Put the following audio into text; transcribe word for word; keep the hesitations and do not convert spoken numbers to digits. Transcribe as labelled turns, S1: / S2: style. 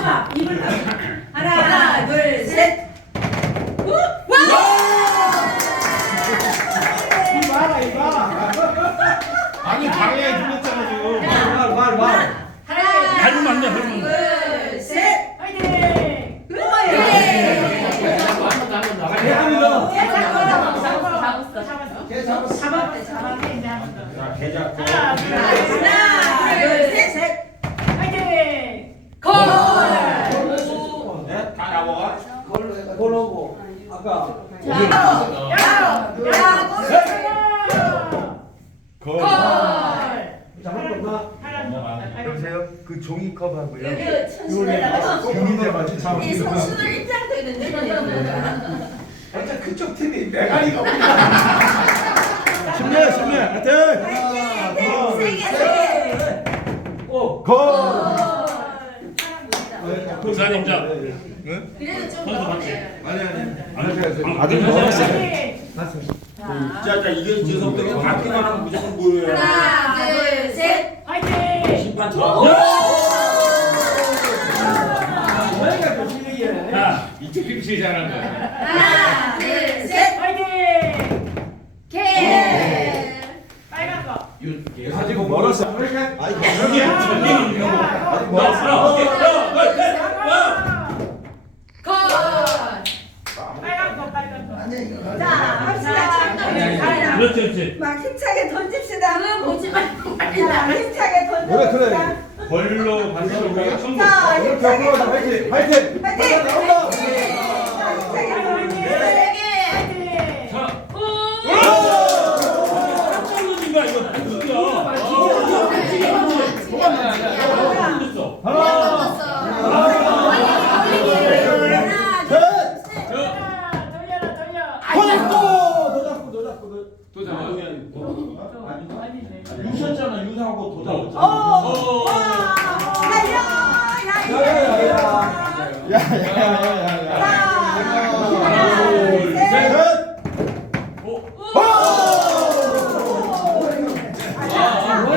S1: 자, 입을 딱. 하나, 하나, 둘, 셋. 와!
S2: 이 봐라 이 봐라. 아니 방해해 주겠잖아 지금. 말 말 말.
S1: 하나,
S3: 밟으면 안 돼, 밟으면.
S1: 둘, 셋.
S4: 화이팅!
S1: 뭐예요?
S2: 대합니다.
S4: 개 잡았어. 잡았대, 잡았대. 이제 한 번 더.
S2: 자 계좌.
S4: 하나, 둘,
S1: 하나, 둘, 셋, 셋.
S4: 화이팅!
S1: 콜!
S2: 네? 다 나와.
S5: 걸어고 아까
S1: 야, 야,
S2: 거.
S1: 콜!
S5: 잠깐 봐.
S6: 여보세요? 그 종이컵 하고요.
S1: 여기 천순에다가
S6: 경인자 맞지?
S1: 이 선수들 입장 되는데.
S2: 완전 그쪽 팀이 메가리가 없다.
S6: 심리야, 심리야, 하여튼!
S1: 세개 세개.
S5: 오.
S6: 거!
S3: 부사님 자.
S1: 그래도 좀
S3: 선수
S1: 더.
S3: 맞지?
S6: 아니, 아니.
S3: 아니,
S6: 아직
S4: 화이팅!
S2: 자, 자 이게 지성들이 받기만 하면 무조건 뭐예요?
S1: 하나, 둘, 셋.
S4: 화이팅!
S2: 심판 저.
S5: 내가 조심히 얘기해.
S3: 자, 이쪽 팀 제일 잘하는 거야.
S1: 하나, 둘, 셋.
S4: 화이팅!
S1: 개.
S4: 빨간 거.
S2: 가지고 멀었어.
S6: 아이,
S3: 여기 전쟁이 있는 거.
S5: 아직
S3: 나, 하나, 오케이, 하나, 둘, 셋, 와.
S1: 콜.
S4: 빨간 거, 빨간 거.
S1: 자, 합시다. 참나.
S3: 그렇지, 그렇지.
S1: 막 힘차게 던집시다. 그거 보지 말고 빨리 나. 힘차게
S5: 그래, 그래.
S1: 던집시다.
S3: 벌로 반대로 우리가 성공.
S1: 자,
S5: 이렇게
S1: 힘차게
S5: 앞으로
S1: 던져.
S5: 화이팅! 화이팅!
S1: 파이팅!
S5: 나온다!
S1: 자, 힘차게 던져. 세
S4: 화이팅!
S3: 자,
S1: 개.
S3: 깜짝 놀란 거야, 이거. 이거. 됐어.
S5: 하나,
S4: 하나, 돌려라, 돌려.
S5: 더 잡고, 더 잡고, 더 잡고.
S2: 또 잡아.
S4: 아니네.
S2: 유셨잖아 유사하고 더 잡았잖아.
S1: 오! 와! 달려! 야,
S5: 야야야야. 야야야야.